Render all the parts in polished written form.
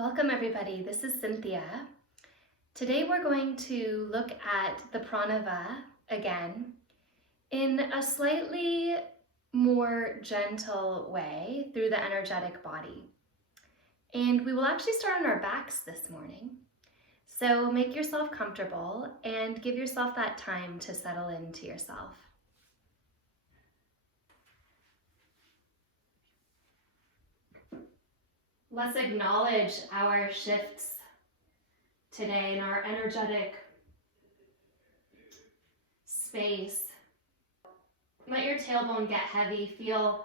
Welcome everybody, this is Cynthia. Today we're going to look at the pranava again in a slightly more gentle way through the energetic body. And we will actually start on our backs this morning. So make yourself comfortable and give yourself that time to settle into yourself. Let's acknowledge our shifts today in our energetic space. Let your tailbone get heavy. Feel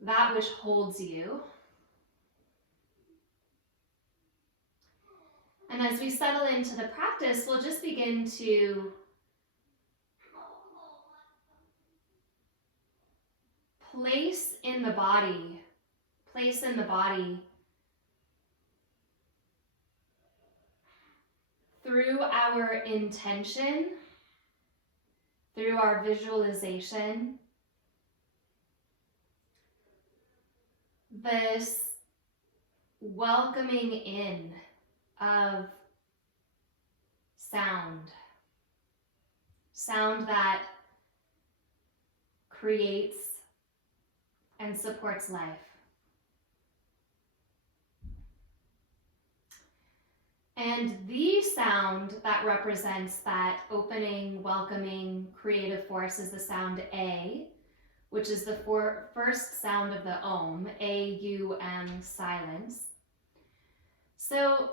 that which holds you. And as we settle into the practice, we'll just begin to place in the body through our intention, through our visualization, this welcoming in of sound that creates and supports life. And the sound that represents that opening, welcoming, creative force is the sound A, which is the first sound of the Aum, A-U-M, silence. So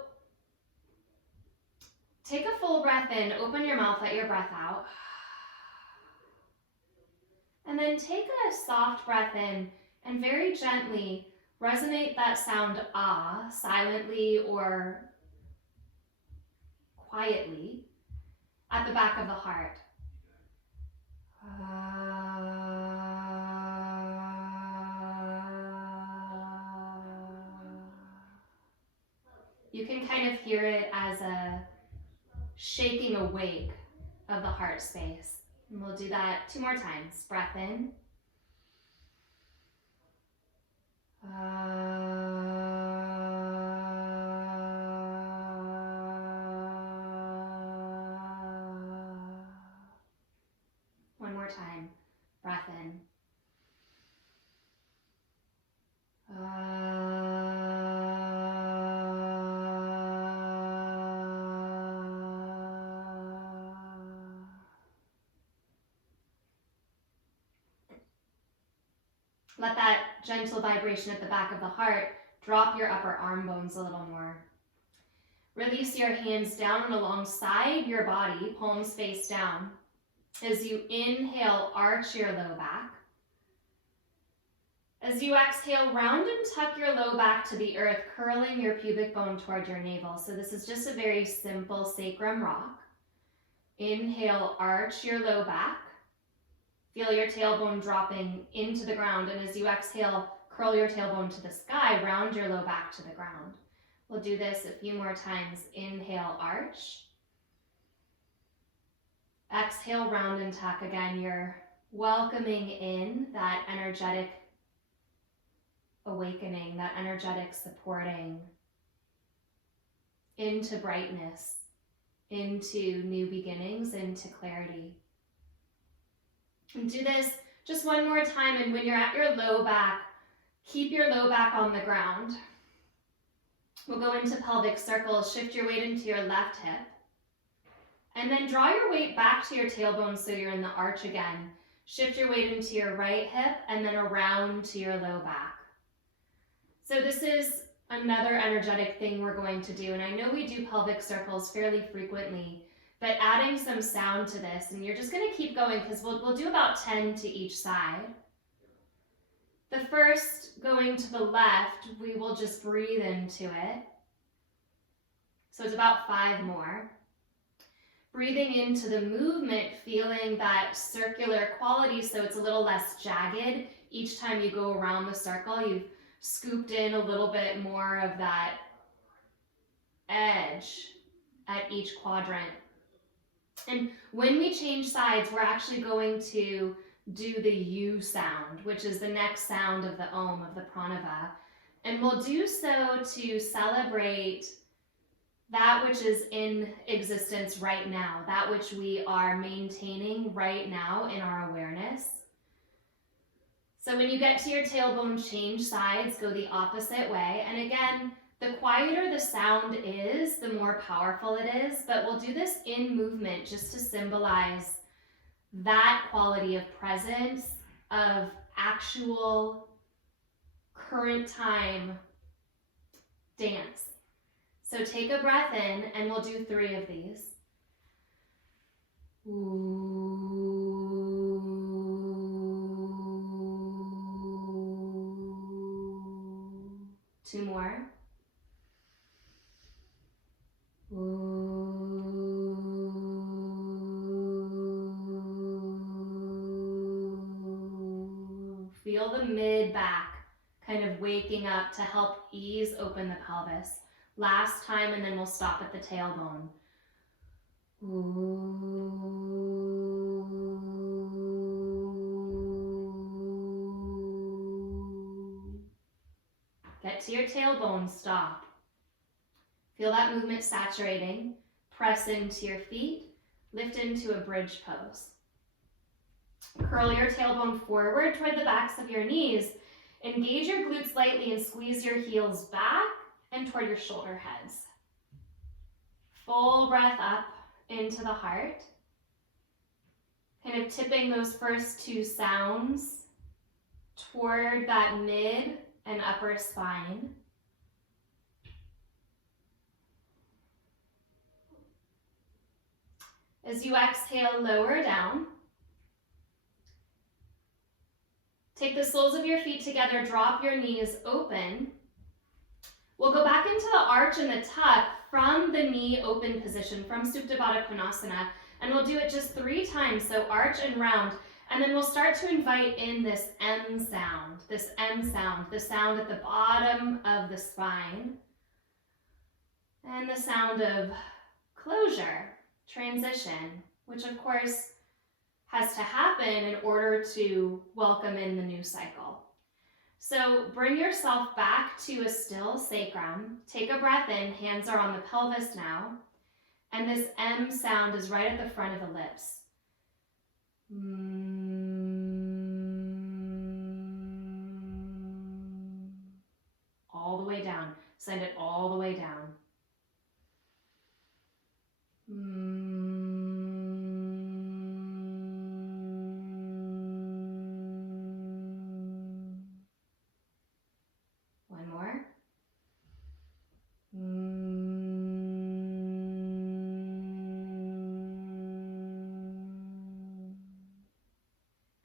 take a full breath in, open your mouth, let your breath out. And then take a soft breath in and very gently resonate that sound Ah, silently or quietly at the back of the heart. You can kind of hear it as a shaking awake of the heart space. And we'll do that 2 more times. Breath in. One more time. Breath in. Let that gentle vibration at the back of the heart drop your upper arm bones a little more. Release your hands down and alongside your body, palms face down. As you inhale, arch your low back. As you exhale, round and tuck your low back to the earth, curling your pubic bone toward your navel. So this is just a very simple sacrum rock. Inhale, arch your low back. Feel your tailbone dropping into the ground, and as you exhale, curl your tailbone to the sky, round your low back to the ground. We'll do this a few more times. Inhale, arch. Exhale, round and tuck. Again, you're welcoming in that energetic awakening, that energetic supporting into brightness, into new beginnings, into clarity. And do this just one more time, and when you're at your low back, keep your low back on the ground. We'll go into pelvic circle, shift your weight into your left hip, and then draw your weight back to your tailbone so you're in the arch again. Shift your weight into your right hip and then around to your low back. So this is another energetic thing we're going to do, and I know we do pelvic circles fairly frequently, but adding some sound to this, and you're just going to keep going because we'll do about 10 to each side. The first, going to the left, we will just breathe into it. So it's about 5 more. Breathing into the movement, feeling that circular quality so it's a little less jagged. Each time you go around the circle, you've scooped in a little bit more of that edge at each quadrant. And when we change sides, we're actually going to do the U sound, which is the next sound of the Aum, of the pranava. And we'll do so to celebrate that which is in existence right now, that which we are maintaining right now in our awareness. So when you get to your tailbone, change sides, go the opposite way. And again, the quieter the sound is, the more powerful it is, but we'll do this in movement just to symbolize that quality of presence, of actual current time dance. So take a breath in, and we'll do 3 of these. Two more. Feel the mid back kind of waking up to help ease open the pelvis. Last time, and then we'll stop at the tailbone. Get to your tailbone, stop. Feel that movement saturating. Press into your feet, lift into a bridge pose. Curl your tailbone forward toward the backs of your knees. Engage your glutes lightly and squeeze your heels back and toward your shoulder heads. Full breath up into the heart. Kind of tipping those first 2 sounds toward that mid and upper spine. As you exhale, lower down. Take the soles of your feet together, drop your knees open. We'll go back into the arch and the tuck from the knee open position, from Supta Baddha Konasana, and we'll do it just 3 times, so arch and round. And then we'll start to invite in this M sound, the sound at the bottom of the spine, and the sound of closure, transition, which of course has to happen in order to welcome in the new cycle. So bring yourself back to a still sacrum. Take a breath in, hands are on the pelvis now, and this M sound is right at the front of the lips. All the way down. Send it all the way down. One more.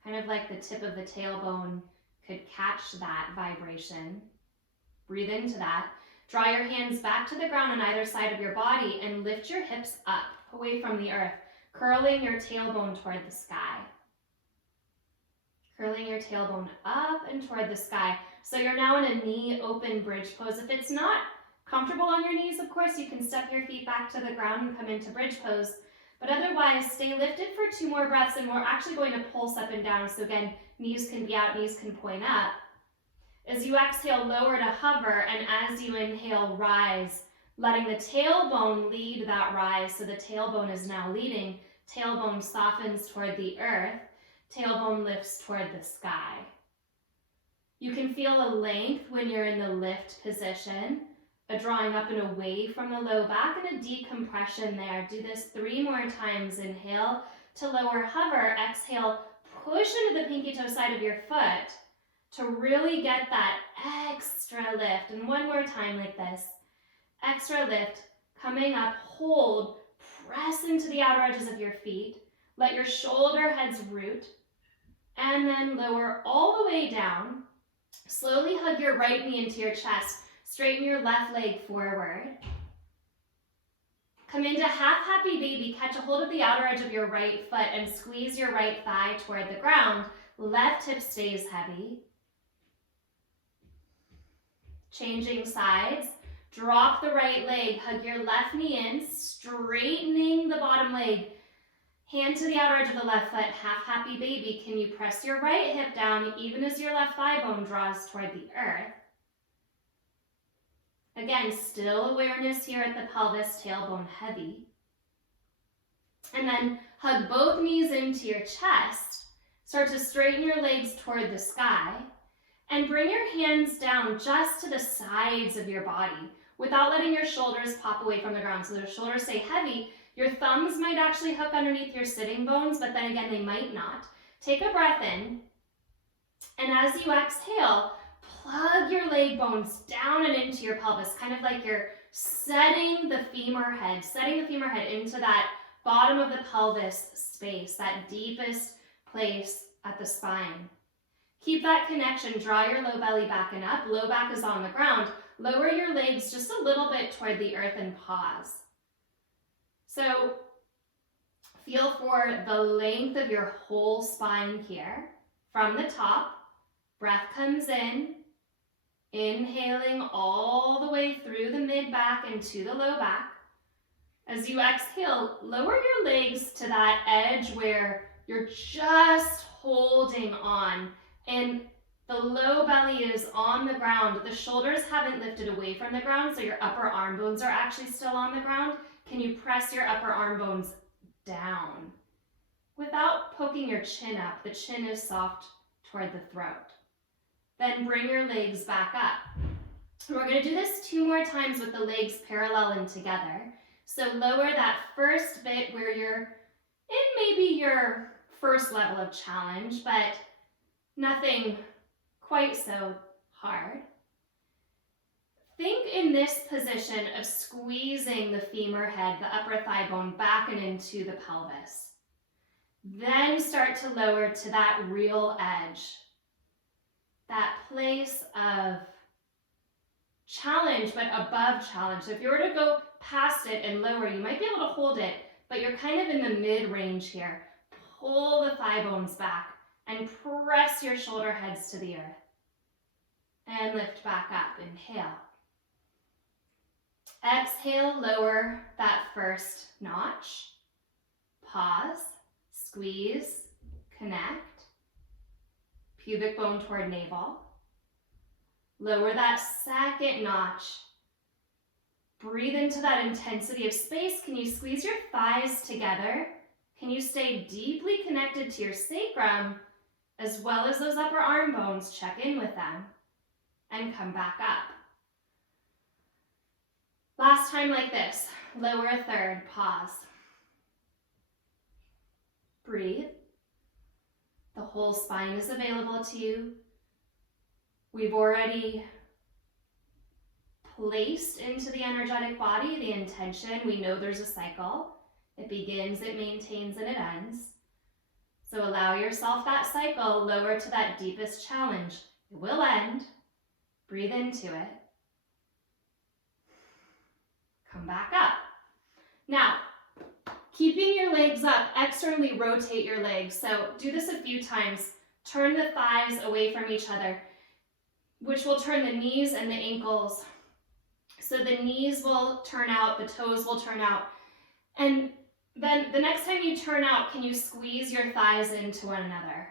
Kind of like the tip of the tailbone could catch that vibration. Breathe into that. Draw your hands back to the ground on either side of your body and lift your hips up, away from the earth, curling your tailbone toward the sky. Curling your tailbone up and toward the sky. So you're now in a knee open bridge pose. If it's not comfortable on your knees, of course, you can step your feet back to the ground and come into bridge pose. But otherwise, stay lifted for 2 more breaths, and we're actually going to pulse up and down. So again, knees can be out, knees can point up. As you exhale, lower to hover, and as you inhale, rise, letting the tailbone lead that rise. So the tailbone is now leading. Tailbone softens toward the earth. Tailbone lifts toward the sky. You can feel a length when you're in the lift position, a drawing up and away from the low back, and a decompression there. Do this 3 more times. Inhale to lower, hover. Exhale, push into the pinky toe side of your foot to really get that extra lift. And 1 more time like this. Extra lift, coming up, hold, press into the outer edges of your feet. Let your shoulder heads root, and then lower all the way down. Slowly hug your right knee into your chest. Straighten your left leg forward. Come into half happy baby. Catch a hold of the outer edge of your right foot and squeeze your right thigh toward the ground. Left hip stays heavy. Changing sides. Drop the right leg. Hug your left knee in, straightening the bottom leg. Hand to the outer edge of the left foot. Half happy baby. Can you press your right hip down even as your left thigh bone draws toward the earth? Again, still awareness here at the pelvis, tailbone heavy. And then hug both knees into your chest. Start to straighten your legs toward the sky. And bring your hands down just to the sides of your body without letting your shoulders pop away from the ground. So the shoulders stay heavy. Your thumbs might actually hook underneath your sitting bones, but then again, they might not. Take a breath in. And as you exhale, plug your leg bones down and into your pelvis, kind of like you're setting the femur head into that bottom of the pelvis space, that deepest place at the spine. Keep that connection. Draw your low belly back and up. Low back is on the ground. Lower your legs just a little bit toward the earth and pause. So feel for the length of your whole spine here. From the top, breath comes in, inhaling all the way through the mid-back and to the low back. As you exhale, lower your legs to that edge where you're just holding on. And the low belly is on the ground. The shoulders haven't lifted away from the ground, so your upper arm bones are actually still on the ground. Can you press your upper arm bones down without poking your chin up? The chin is soft toward the throat. Then bring your legs back up. We're going to do this 2 more times with the legs parallel and together. So lower that first bit where you're in maybe your first level of challenge, but nothing quite so hard. Think in this position of squeezing the femur head, the upper thigh bone, back and into the pelvis. Then start to lower to that real edge, that place of challenge, but above challenge. So if you were to go past it and lower, you might be able to hold it, but you're kind of in the mid-range here. Pull the thigh bones back and press your shoulder heads to the earth. And lift back up. Inhale. Exhale, lower that first notch. Pause, squeeze, connect. Pubic bone toward navel. Lower that second notch. Breathe into that intensity of space. Can you squeeze your thighs together? Can you stay deeply connected to your sacrum as well as those upper arm bones? Check in with them and come back up. Last time like this. Lower a third. Pause. Breathe. The whole spine is available to you. We've already placed into the energetic body the intention. We know there's a cycle. It begins, it maintains, and it ends. So allow yourself that cycle, lower to that deepest challenge. It will end. Breathe into it. Come back up. Now, keeping your legs up, externally rotate your legs. So do this a few times. Turn the thighs away from each other, which will turn the knees and the ankles. So the knees will turn out, the toes will turn out. And then the next time you turn out, can you squeeze your thighs into one another?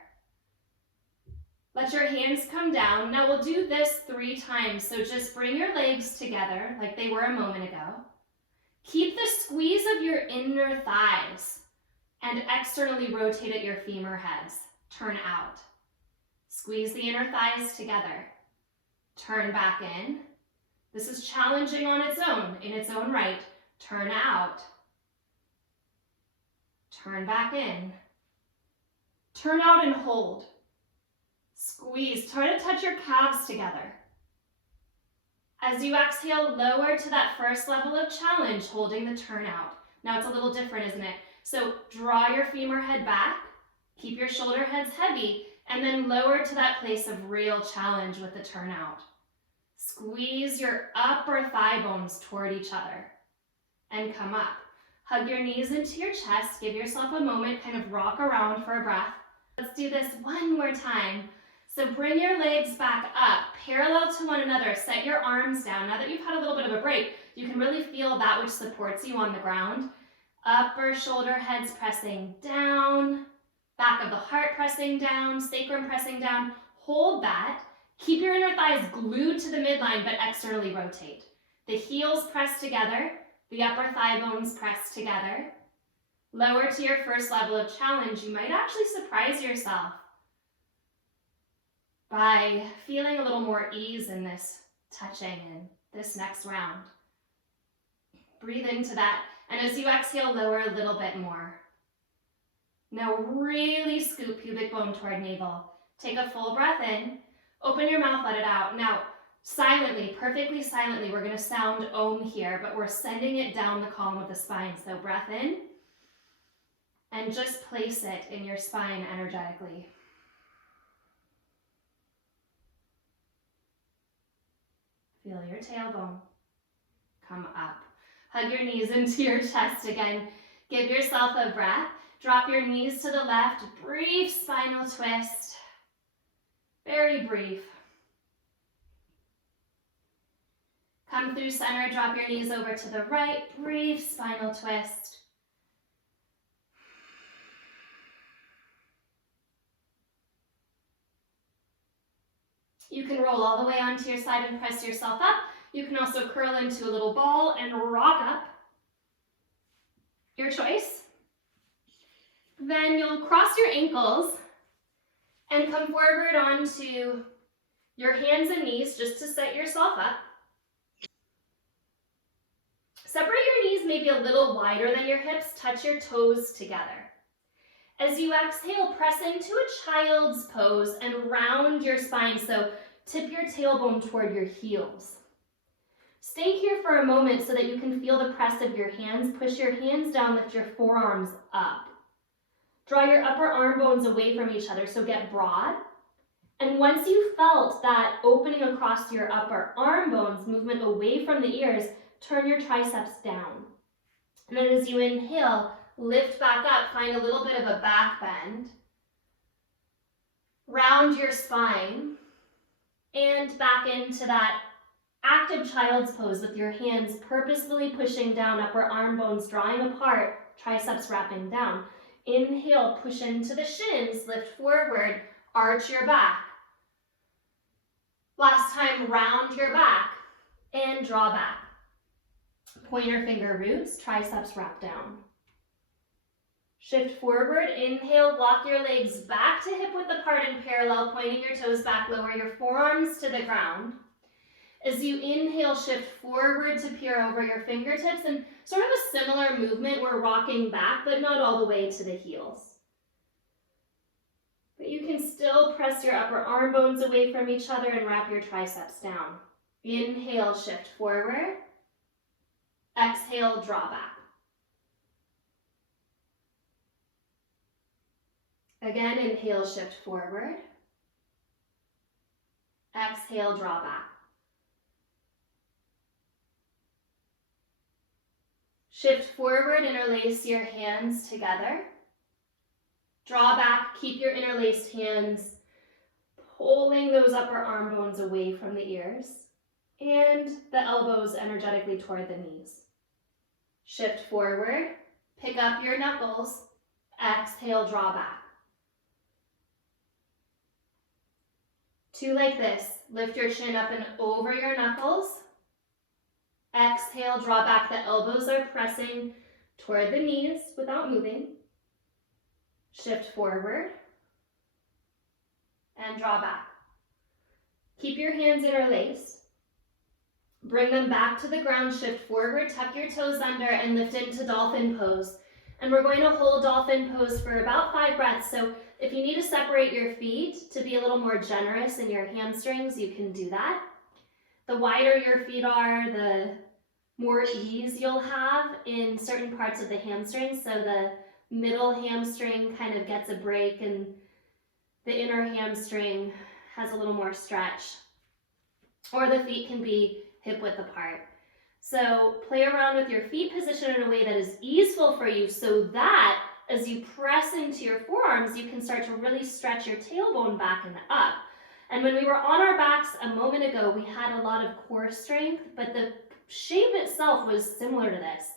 Let your hands come down. Now we'll do this 3 times. So just bring your legs together like they were a moment ago. Keep the squeeze of your inner thighs and externally rotate at your femur heads. Turn out. Squeeze the inner thighs together. Turn back in. This is challenging on its own, in its own right. Turn out. Turn back in. Turn out and hold. Squeeze. Try to touch your calves together. As you exhale, lower to that first level of challenge, holding the turn out. Now it's a little different, isn't it? So draw your femur head back, keep your shoulder heads heavy, and then lower to that place of real challenge with the turn out. Squeeze your upper thigh bones toward each other and come up. Hug your knees into your chest. Give yourself a moment, kind of rock around for a breath. Let's do this one more time. So bring your legs back up, parallel to one another. Set your arms down. Now that you've had a little bit of a break, you can really feel that which supports you on the ground. Upper shoulder heads pressing down, back of the heart pressing down, sacrum pressing down. Hold that. Keep your inner thighs glued to the midline, but externally rotate. The heels press together, the upper thigh bones press together. Lower to your first level of challenge. You might actually surprise yourself by feeling a little more ease in this touching in this next round. Breathe into that, and as you exhale, lower a little bit more. Now really scoop pubic bone toward navel. Take a full breath in, open your mouth, let it out. Now, silently, perfectly silently, we're going to sound Om here, but we're sending it down the column of the spine. So breath in, and just place it in your spine energetically. Feel your tailbone come up. Hug your knees into your chest again. Give yourself a breath. Drop your knees to the left. Brief spinal twist. Very brief. Come through center. Drop your knees over to the right. Brief spinal twist. You can roll all the way onto your side and press yourself up. You can also curl into a little ball and rock up. Your choice. Then you'll cross your ankles and come forward onto your hands and knees just to set yourself up. Separate your knees maybe a little wider than your hips. Touch your toes together. As you exhale, press into a child's pose and round your spine. So tip your tailbone toward your heels. Stay here for a moment so that you can feel the press of your hands. Push your hands down, lift your forearms up. Draw your upper arm bones away from each other, so get broad. And once you felt that opening across your upper arm bones, movement away from the ears, turn your triceps down. And then as you inhale, lift back up, find a little bit of a back bend. Round your spine and back into that active child's pose with your hands purposefully pushing down, upper arm bones drawing apart, triceps wrapping down. Inhale, push into the shins, lift forward, arch your back. Last time, round your back and draw back. Pointer finger roots, triceps wrap down. Shift forward, inhale, walk your legs back to hip width apart in parallel, pointing your toes back, lower your forearms to the ground. As you inhale, shift forward to peer over your fingertips, and sort of a similar movement, we're rocking back, but not all the way to the heels. But you can still press your upper arm bones away from each other and wrap your triceps down. Inhale, shift forward. Exhale, draw back. Again, inhale, shift forward. Exhale, draw back. Shift forward, interlace your hands together. Draw back, keep your interlaced hands, pulling those upper arm bones away from the ears and the elbows energetically toward the knees. Shift forward, pick up your knuckles, exhale, draw back. Two like this, lift your chin up and over your knuckles. Exhale, draw back, the elbows are pressing toward the knees without moving. Shift forward and draw back. Keep your hands interlaced. Bring them back to the ground, shift forward, tuck your toes under and lift into Dolphin Pose. And we're going to hold Dolphin Pose for about 5 breaths. So if you need to separate your feet to be a little more generous in your hamstrings, you can do that. The wider your feet are, the more ease you'll have in certain parts of the hamstrings. So the middle hamstring kind of gets a break and the inner hamstring has a little more stretch. Or the feet can be hip width apart. So play around with your feet position in a way that is easeful for you so that as you press into your forearms, you can start to really stretch your tailbone back and up. And when we were on our backs a moment ago, we had a lot of core strength, but the shape itself was similar to this.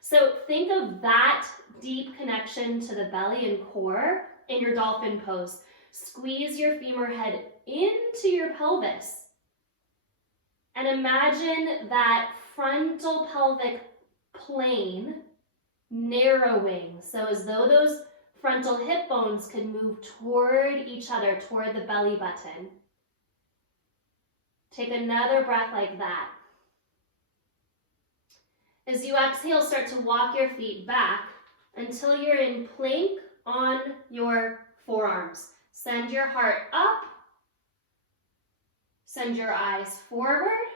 So think of that deep connection to the belly and core in your Dolphin Pose. Squeeze your femur head into your pelvis And imagine that frontal pelvic plane narrowing. So as though those frontal hip bones could move toward each other, toward the belly button. Take another breath like that. As you exhale, start to walk your feet back until you're in plank on your forearms. Send your heart up. Send your eyes forward.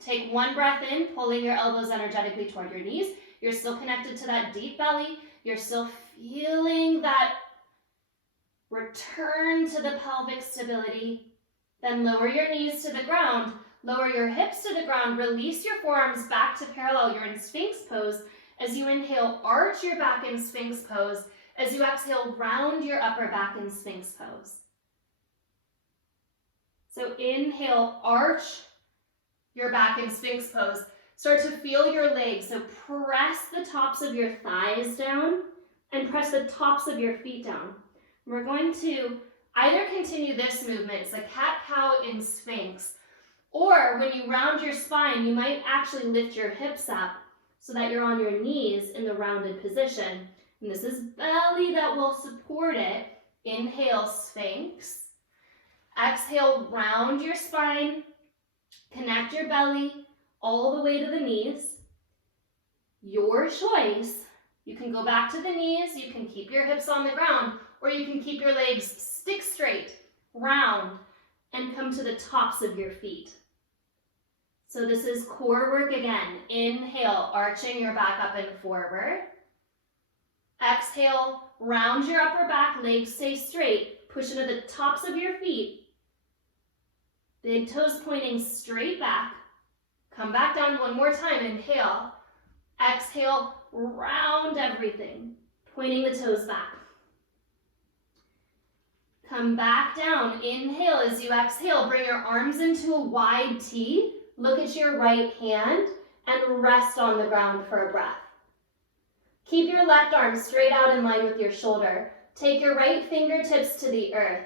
Take one breath in, pulling your elbows energetically toward your knees. You're still connected to that deep belly. You're still feeling that return to the pelvic stability. Then lower your knees to the ground. Lower your hips to the ground. Release your forearms back to parallel. You're in Sphinx Pose. As you inhale, arch your back in Sphinx Pose. As you exhale, round your upper back in Sphinx Pose. So inhale, arch your back in Sphinx Pose. Start to feel your legs. So press the tops of your thighs down and press the tops of your feet down. We're going to either continue this movement, it's a cat-cow in Sphinx, or when you round your spine, you might actually lift your hips up so that you're on your knees in the rounded position. And this is belly that will support it. Inhale, Sphinx. Exhale, round your spine. Connect your belly all the way to the knees. Your choice. You can go back to the knees, you can keep your hips on the ground, or you can keep your legs stick straight, round, and come to the tops of your feet. So this is core work again. Inhale, arching your back up and forward. Exhale, round your upper back, legs stay straight, push into the tops of your feet. Big toes pointing straight back. Come back down one more time, inhale. Exhale, round everything, pointing the toes back. Come back down, inhale as you exhale, bring your arms into a wide T, look at your right hand, and rest on the ground for a breath. Keep your left arm straight out in line with your shoulder. Take your right fingertips to the earth.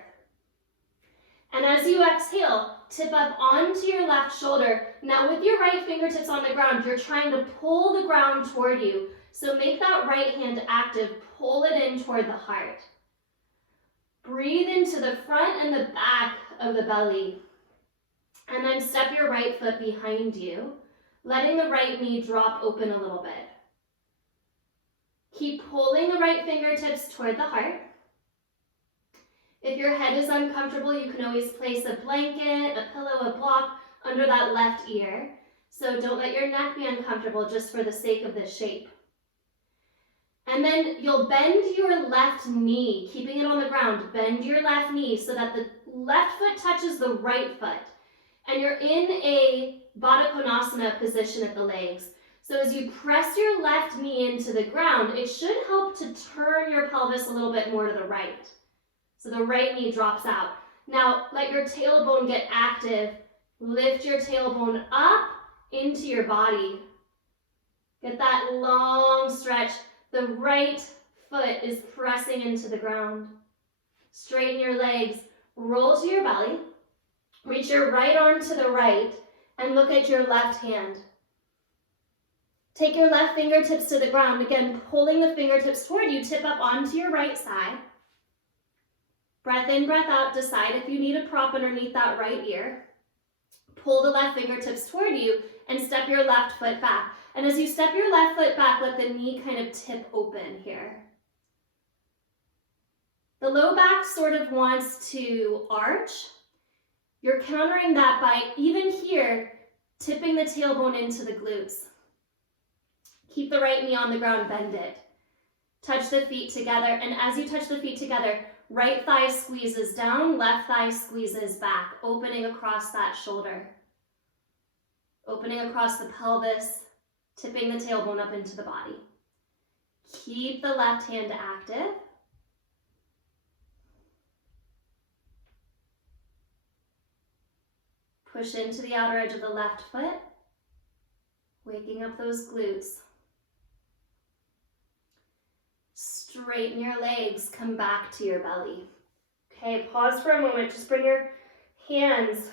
And as you exhale, tip up onto your left shoulder. Now with your right fingertips on the ground, you're trying to pull the ground toward you. So make that right hand active, pull it in toward the heart. Breathe into the front and the back of the belly. And then step your right foot behind you, letting the right knee drop open a little bit. Keep pulling the right fingertips toward the heart. If your head is uncomfortable, you can always place a blanket, a pillow, a block under that left ear. So don't let your neck be uncomfortable just for the sake of this shape. And then you'll bend your left knee, keeping it on the ground. Bend your left knee so that the left foot touches the right foot. And you're in a Baddha Konasana position at the legs. So as you press your left knee into the ground, it should help to turn your pelvis a little bit more to the right. So the right knee drops out. Now let your tailbone get active. Lift your tailbone up into your body. Get that long stretch. The right foot is pressing into the ground. Straighten your legs. Roll to your belly. Reach your right arm to the right and look at your left hand. Take your left fingertips to the ground. Again, pulling the fingertips toward you. Tip up onto your right side. Breath in, breath out. Decide if you need a prop underneath that right ear. Pull the left fingertips toward you and step your left foot back. And as you step your left foot back, let the knee kind of tip open here. The low back sort of wants to arch. You're countering that by, even here, tipping the tailbone into the glutes. Keep the right knee on the ground, bend it. Touch the feet together, and as you touch the feet together, right thigh squeezes down, left thigh squeezes back, opening across that shoulder. Opening across the pelvis, tipping the tailbone up into the body. Keep the left hand active. Push into the outer edge of the left foot, waking up those glutes. Straighten your legs, come back to your belly. Okay, pause for a moment. Just bring your hands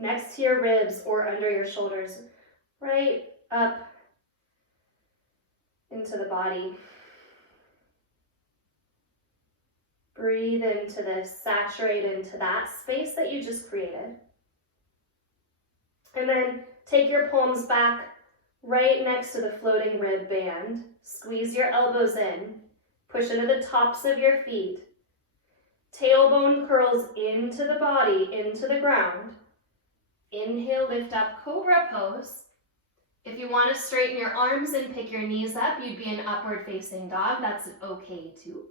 next to your ribs or under your shoulders, right up into the body. Breathe into this, saturate into that space that you just created. And then take your palms back right next to the floating rib band. Squeeze your elbows in. Push into the tops of your feet. Tailbone curls into the body, into the ground. Inhale, lift up, Cobra Pose. If you want to straighten your arms and pick your knees up, you'd be in upward facing dog. That's okay too.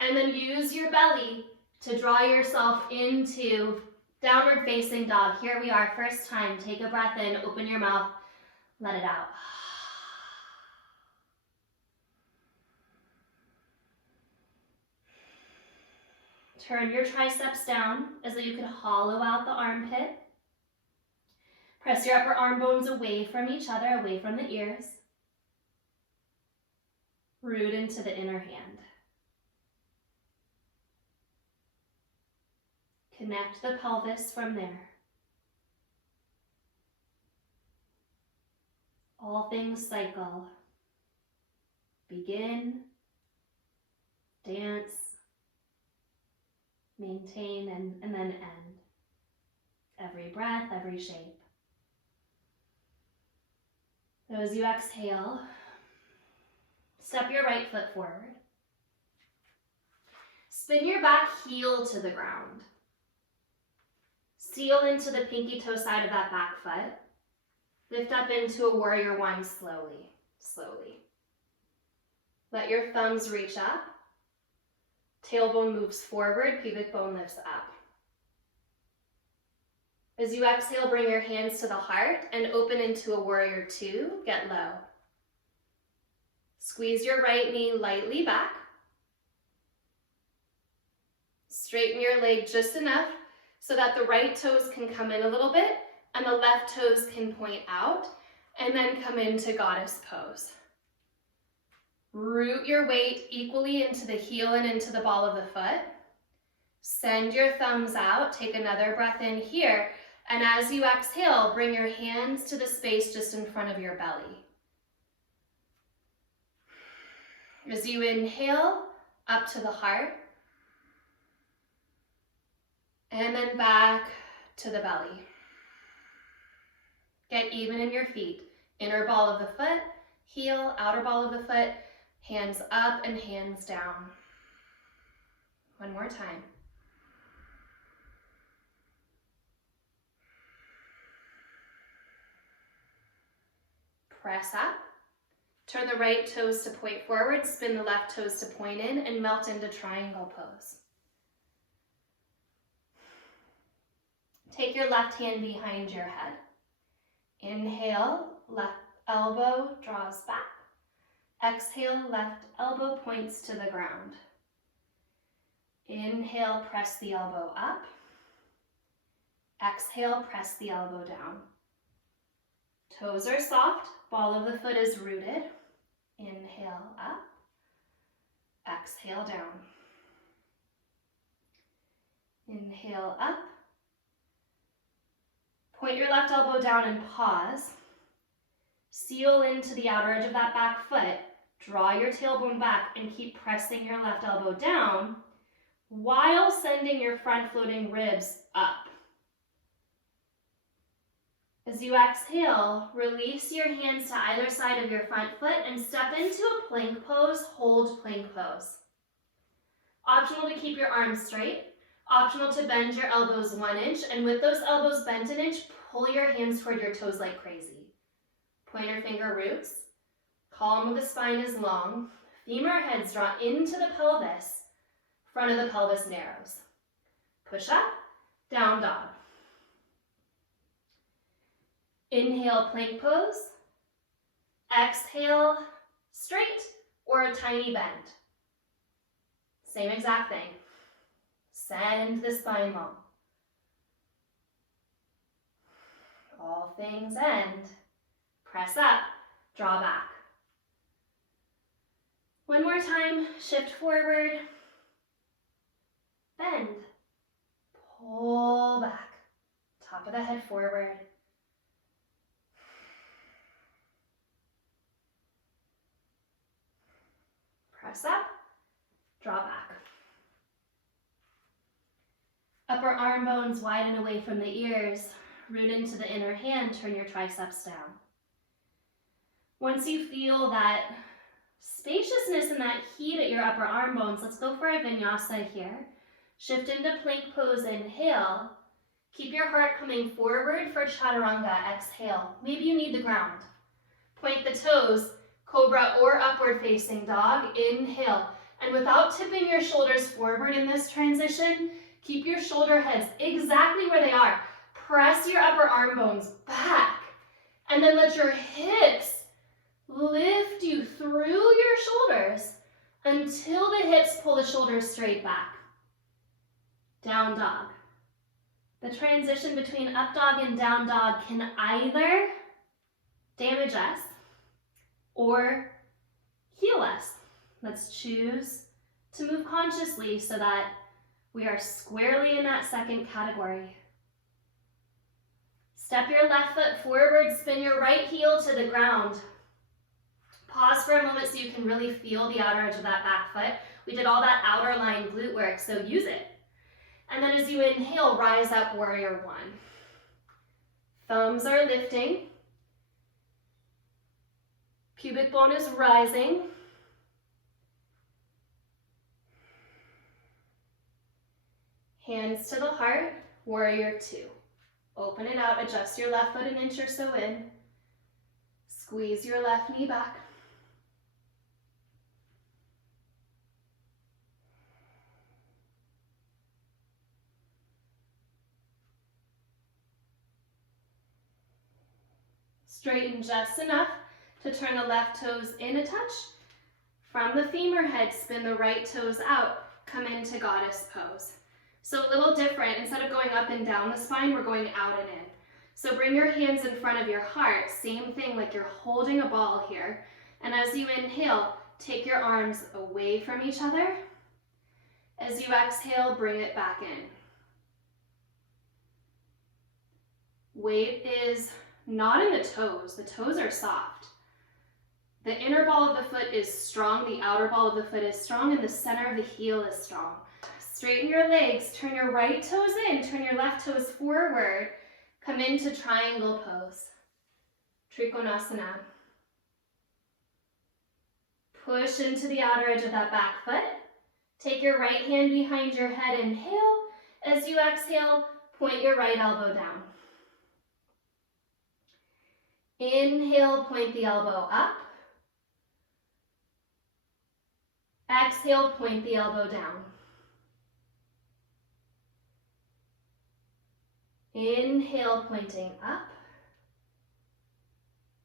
And then use your belly to draw yourself into downward facing dog. Here we are, first time. Take a breath in, open your mouth, let it out. Turn your triceps down as though you could hollow out the armpit. Press your upper arm bones away from each other, away from the ears. Root into the inner hand. Connect the pelvis from there. All things cycle. Begin, dance, maintain, and then end. Every breath, every shape. So as you exhale, step your right foot forward. Spin your back heel to the ground. Seal into the pinky toe side of that back foot. Lift up into a warrior one slowly, slowly. Let your thumbs reach up. Tailbone moves forward, pubic bone lifts up. As you exhale, bring your hands to the heart and open into a warrior two, get low. Squeeze your right knee lightly back. Straighten your leg just enough so that the right toes can come in a little bit and the left toes can point out, and then come into goddess pose. Root your weight equally into the heel and into the ball of the foot. Send your thumbs out, take another breath in here, and as you exhale, bring your hands to the space just in front of your belly. As you inhale, up to the heart, and then back to the belly. Get even in your feet. Inner ball of the foot, heel, outer ball of the foot, hands up and hands down. One more time. Press up. Turn the right toes to point forward, spin the left toes to point in, and melt into triangle pose. Take your left hand behind your head. Inhale, left elbow draws back. Exhale, left elbow points to the ground. Inhale, press the elbow up. Exhale, press the elbow down. Toes are soft, ball of the foot is rooted. Inhale, up. Exhale, down. Inhale, up. Point your left elbow down and pause. Seal into the outer edge of that back foot. Draw your tailbone back and keep pressing your left elbow down while sending your front floating ribs up. As you exhale, release your hands to either side of your front foot and step into a plank pose, hold plank pose. Optional to keep your arms straight. Optional to bend your elbows 1 inch, and with those elbows bent an inch, pull your hands toward your toes like crazy. Pointer finger roots. Column of the spine is long. Femur heads draw into the pelvis. Front of the pelvis narrows. Push up, down dog. Inhale, plank pose. Exhale, straight or a tiny bend. Same exact thing. Send the spine long. All things end. Press up, draw back. One more time, shift forward, bend, pull back, Top of the head forward. Press up, draw back. Upper arm bones widen away from the ears. Root into the inner hand, turn your triceps down. Once you feel that spaciousness and that heat at your upper arm bones, let's go for a vinyasa here. Shift into plank pose, inhale. Keep your heart coming forward for chaturanga, exhale. Maybe you need the ground. Point the toes, cobra or upward facing dog, inhale. And without tipping your shoulders forward in this transition, keep your shoulder heads exactly where they are. Press your upper arm bones back. And then let your hips lift you through your shoulders until the hips pull the shoulders straight back. Down dog. The transition between up dog and down dog can either damage us or heal us. Let's choose to move consciously so that we are squarely in that second category. Step your left foot forward, spin your right heel to the ground. Pause for a moment so you can really feel the outer edge of that back foot. We did all that outer line glute work, so use it. And then as you inhale, rise up, warrior one. Thumbs are lifting. Pubic bone is rising. Hands to the heart, warrior two. Open it out, adjust your left foot an inch or so in. Squeeze your left knee back. Straighten just enough to turn the left toes in a touch. From the femur head, spin the right toes out. Come into goddess pose. So a little different, instead of going up and down the spine, we're going out and in. So bring your hands in front of your heart, same thing like you're holding a ball here. And as you inhale, take your arms away from each other. As you exhale, bring it back in. Weight is not in the toes are soft. The inner ball of the foot is strong, the outer ball of the foot is strong, and the center of the heel is strong. Straighten your legs, turn your right toes in, turn your left toes forward. Come into triangle pose. Trikonasana. Push into the outer edge of that back foot. Take your right hand behind your head, inhale. As you exhale, point your right elbow down. Inhale, point the elbow up. Exhale, point the elbow down. Inhale, pointing up.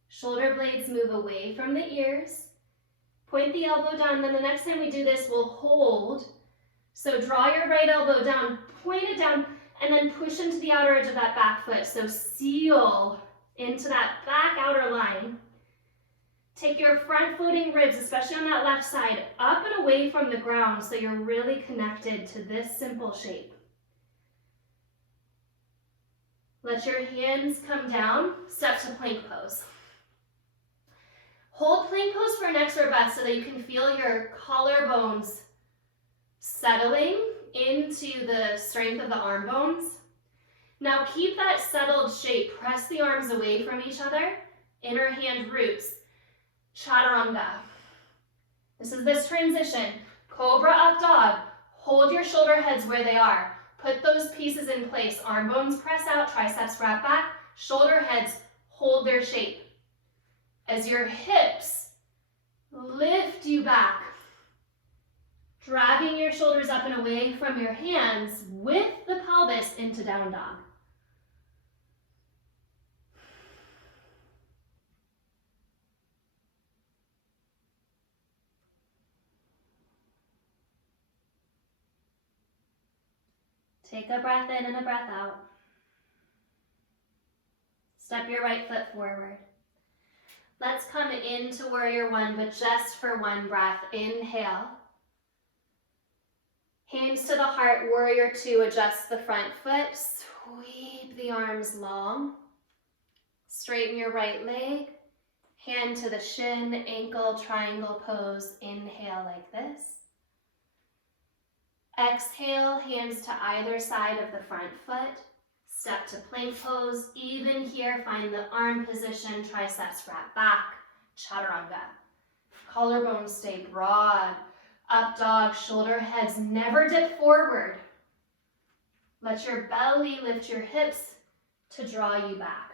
Shoulder blades move away from the ears. Point the elbow down, then the next time we do this, we'll hold. So draw your right elbow down, point it down, and then push into the outer edge of that back foot. So seal into that back outer line. Take your front floating ribs, especially on that left side, up and away from the ground so you're really connected to this simple shape. Let your hands come down, step to plank pose. Hold plank pose for an extra breath so that you can feel your collarbones settling into the strength of the arm bones. Now keep that settled shape. Press the arms away from each other. Inner hand roots. Chaturanga. This is this transition. Cobra up dog. Hold your shoulder heads where they are. Put those pieces in place. Arm bones press out, triceps wrap back, shoulder heads hold their shape. As your hips lift you back, dragging your shoulders up and away from your hands with the pelvis into down dog. Take a breath in and a breath out. Step your right foot forward. Let's come into warrior one, but just for one breath. Inhale. Hands to the heart, warrior two, adjust the front foot, sweep the arms long. Straighten your right leg, hand to the shin, ankle, triangle pose, inhale like this. Exhale, hands to either side of the front foot. Step to plank pose. Even here, find the arm position, triceps wrap back, chaturanga. Collarbones stay broad. Up dog, shoulder heads never dip forward. Let your belly lift your hips to draw you back.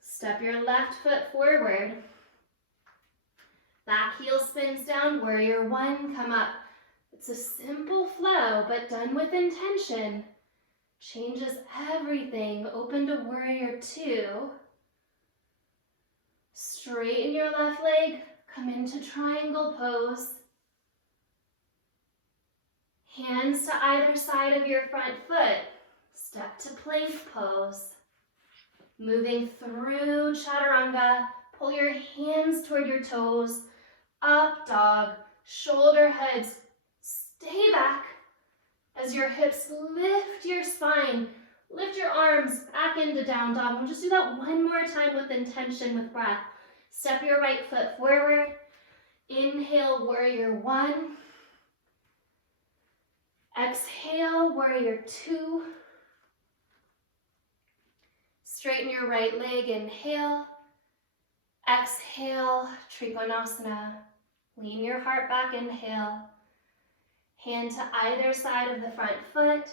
Step your left foot forward. Back heel spins down, warrior one, come up. It's a simple flow, but done with intention. Changes everything. Open to warrior two. Straighten your left leg, come into triangle pose. Hands to either side of your front foot. Step to plank pose. Moving through chaturanga, pull your hands toward your toes. Up dog, shoulder heads stay back as your hips lift your spine. Lift your arms back into down dog. We'll just do that one more time with intention, with breath. Step your right foot forward. Inhale, warrior one. Exhale, warrior two. Straighten your right leg, inhale. Exhale, Trikonasana. Lean your heart back, inhale. Hand to either side of the front foot.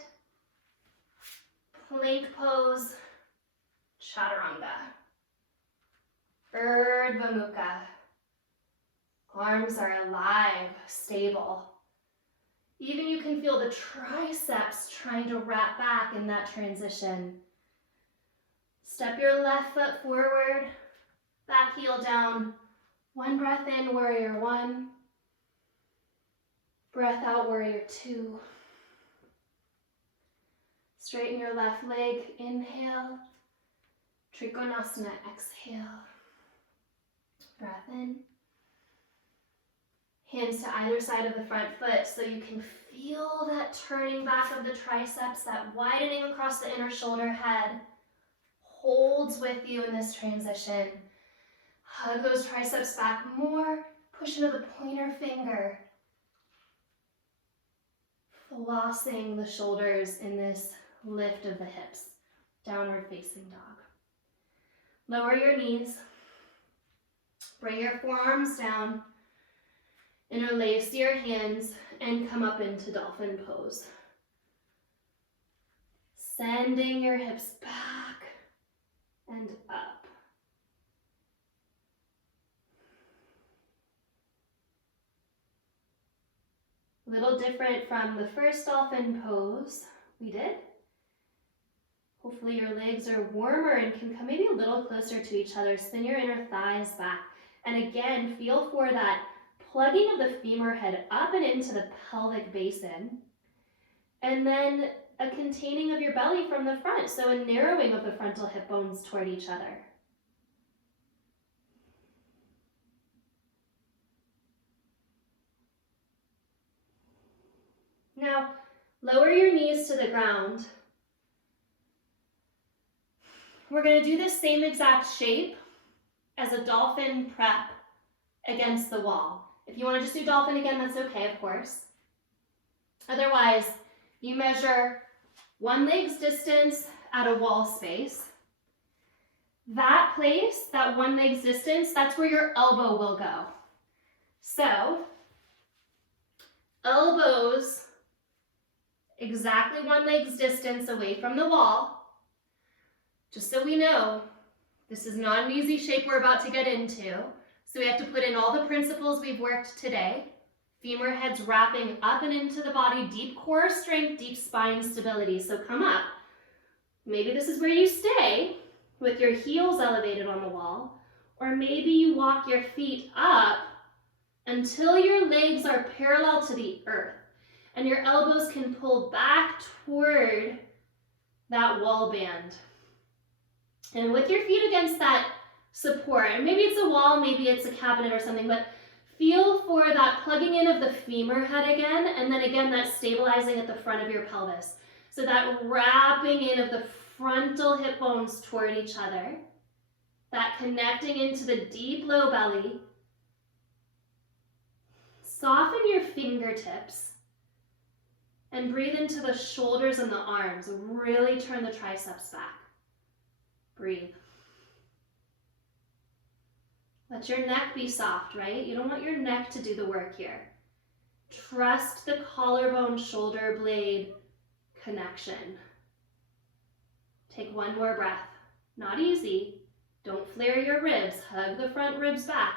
Plank pose, chaturanga. Urdhva Mukha. Arms are alive, stable. Even you can feel the triceps trying to wrap back in that transition. Step your left foot forward, back heel down. One breath in, warrior one. Breath out, warrior two. Straighten your left leg, inhale. Trikonasana, exhale. Breath in. Hands to either side of the front foot so you can feel that turning back of the triceps, that widening across the inner shoulder head. Holds with you in this transition. Hug those triceps back more. Push into the pointer finger. Flossing the shoulders in this lift of the hips. Downward facing dog. Lower your knees. Bring your forearms down. Interlace your hands and come up into Dolphin Pose. Sending your hips back and up. A little different from the first Dolphin Pose we did. Hopefully your legs are warmer and can come maybe a little closer to each other. Spin your inner thighs back. And again, feel for that plugging of the femur head up and into the pelvic basin. And then a containing of your belly from the front. So a narrowing of the frontal hip bones toward each other. Now, lower your knees to the ground. We're going to do the same exact shape as a dolphin prep against the wall. If you want to just do dolphin again, that's okay, of course. Otherwise, you measure one leg's distance at a wall space. That place, that one leg's distance, that's where your elbow will go. So, elbows exactly one leg's distance away from the wall. Just so we know, this is not an easy shape we're about to get into. So we have to put in all the principles we've worked today. Femur heads wrapping up and into the body, deep core strength, deep spine stability. So come up. Maybe this is where you stay with your heels elevated on the wall, or maybe you walk your feet up until your legs are parallel to the earth and your elbows can pull back toward that wall band. And with your feet against that support, and maybe it's a wall, maybe it's a cabinet or something, but Feel for that plugging in of the femur head again, and then again that stabilizing at the front of your pelvis. So that wrapping in of the frontal hip bones toward each other, that connecting into the deep low belly. Soften your fingertips and breathe into the shoulders and the arms. Really turn the triceps back. Breathe. Let your neck be soft, right? You don't want your neck to do the work here. Trust the collarbone shoulder blade connection. Take one more breath. Not easy. Don't flare your ribs. Hug the front ribs back.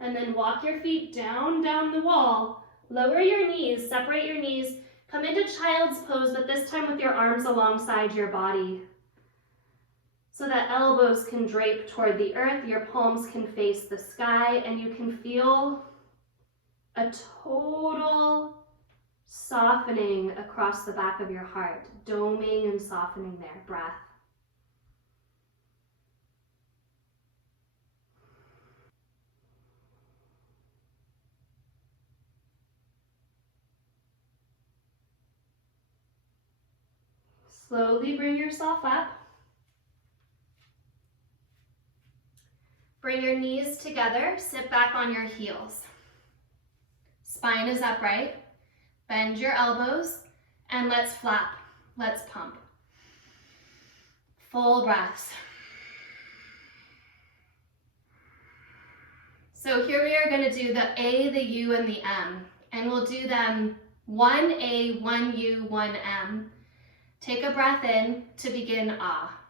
And then walk your feet down the wall. Lower your knees, separate your knees. Come into child's pose, but this time with your arms alongside your body. So that elbows can drape toward the earth, your palms can face the sky, and you can feel a total softening across the back of your heart, doming and softening there. Breath. Slowly bring yourself up. Bring your knees together, sit back on your heels. Spine is upright. Bend your elbows and let's flap. Let's pump. Full breaths. So here we are going to do the A, the U, and the M. And we'll do them 1A, 1U, 1M. Take a breath in to begin Ah.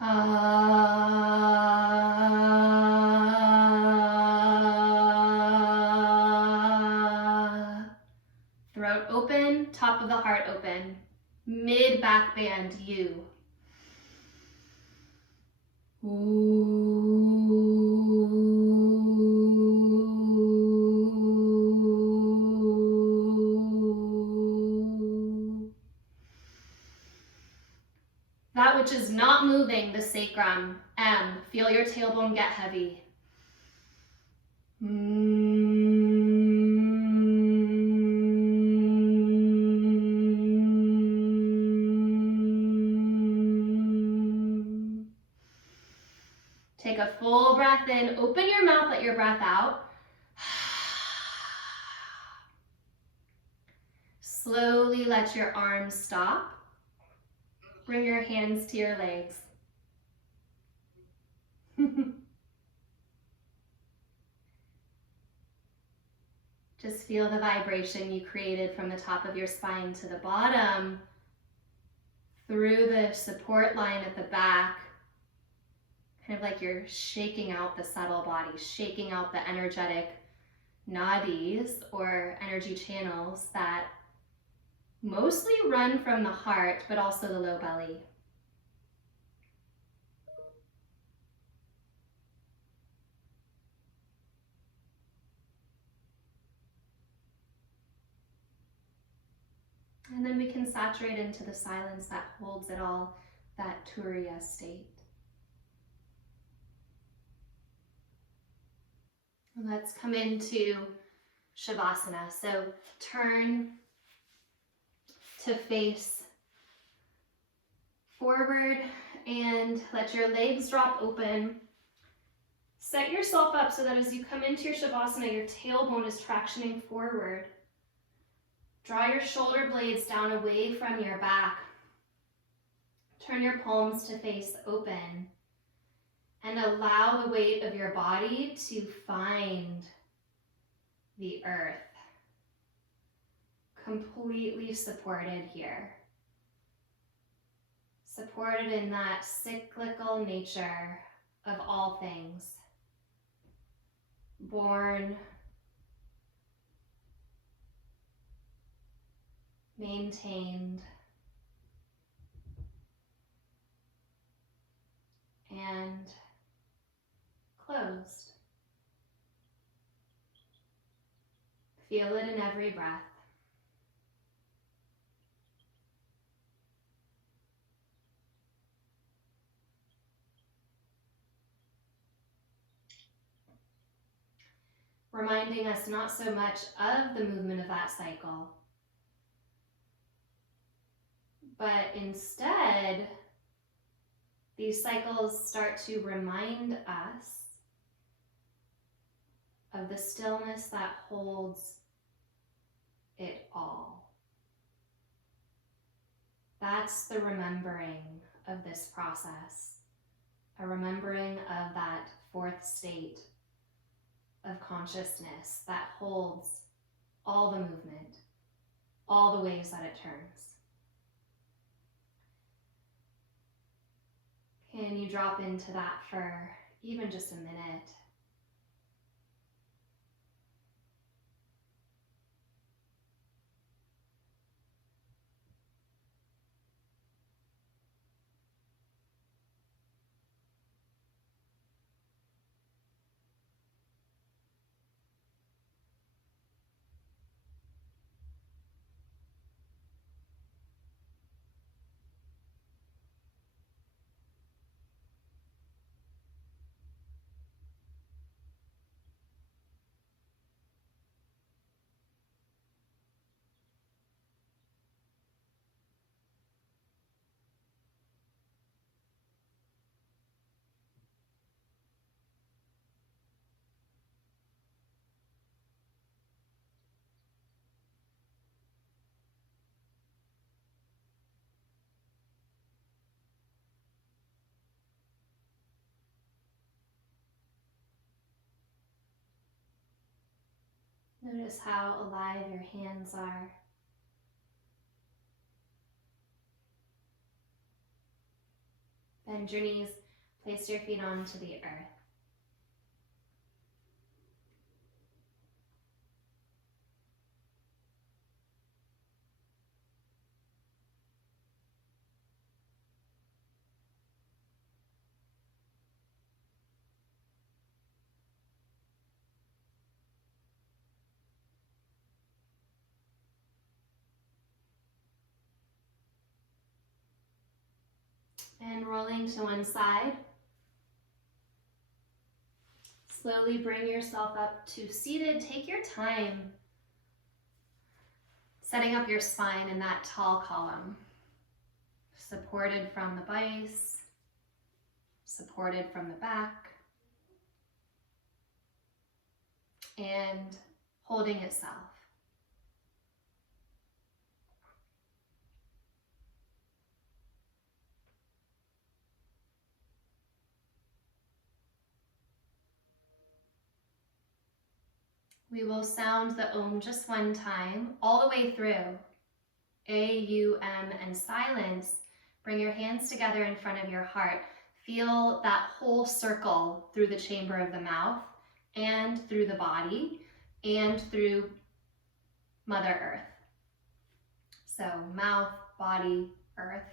Ah. Throat open, top of the heart open. Mid back band, U. That which is not moving, the sacrum, M. Feel your tailbone get heavy. Take a full breath in, open your mouth, let your breath out. Slowly let your arms stop. Bring your hands to your legs. Just feel the vibration you created from the top of your spine to the bottom, through the support line at the back, kind of like you're shaking out the subtle body, shaking out the energetic nadis or energy channels that mostly run from the heart, but also the low belly. And then we can saturate into the silence that holds it all, that Turiya state. Let's come into Shavasana. So turn to face forward and let your legs drop open. Set yourself up so that as you come into your Shavasana, your tailbone is tractioning forward. Draw your shoulder blades down away from your back. Turn your palms to face open. And allow the weight of your body to find the earth. Completely supported here. Supported in that cyclical nature of all things. Born, maintained, and closed. Feel it in every breath. reminding us not so much of the movement of that cycle, but instead, these cycles start to remind us of the stillness that holds it all. That's the remembering of this process, a remembering of that fourth state of consciousness that holds all the movement, all the ways that it turns. Can you drop into that for even just a minute? Notice how alive your hands are. Bend your knees, place your feet onto the earth. And rolling to one side. Slowly bring yourself up to seated. Take your time setting up your spine in that tall column. Supported from the base, supported from the back, and holding itself. We will sound the Om just one time, all the way through. A, U, M, and silence. Bring your hands together in front of your heart. Feel that whole circle through the chamber of the mouth and through the body and through Mother Earth. So mouth, body, earth.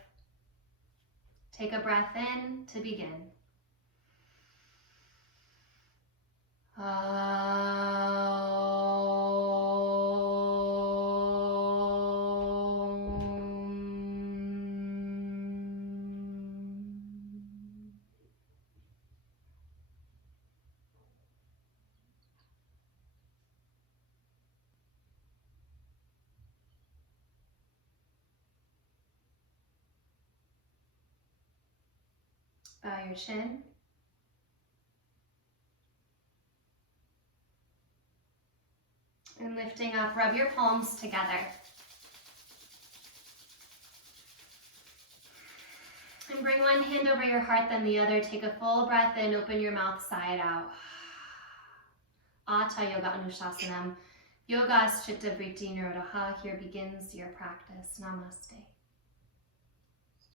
Take a breath in to begin. Bow your chin. And lifting up, rub your palms together. And bring one hand over your heart, then the other. Take a full breath in, open your mouth side out. Atta Yoga Anushasanam. Yogas Chitta Vritti Nirodha. Here begins your practice. Namaste.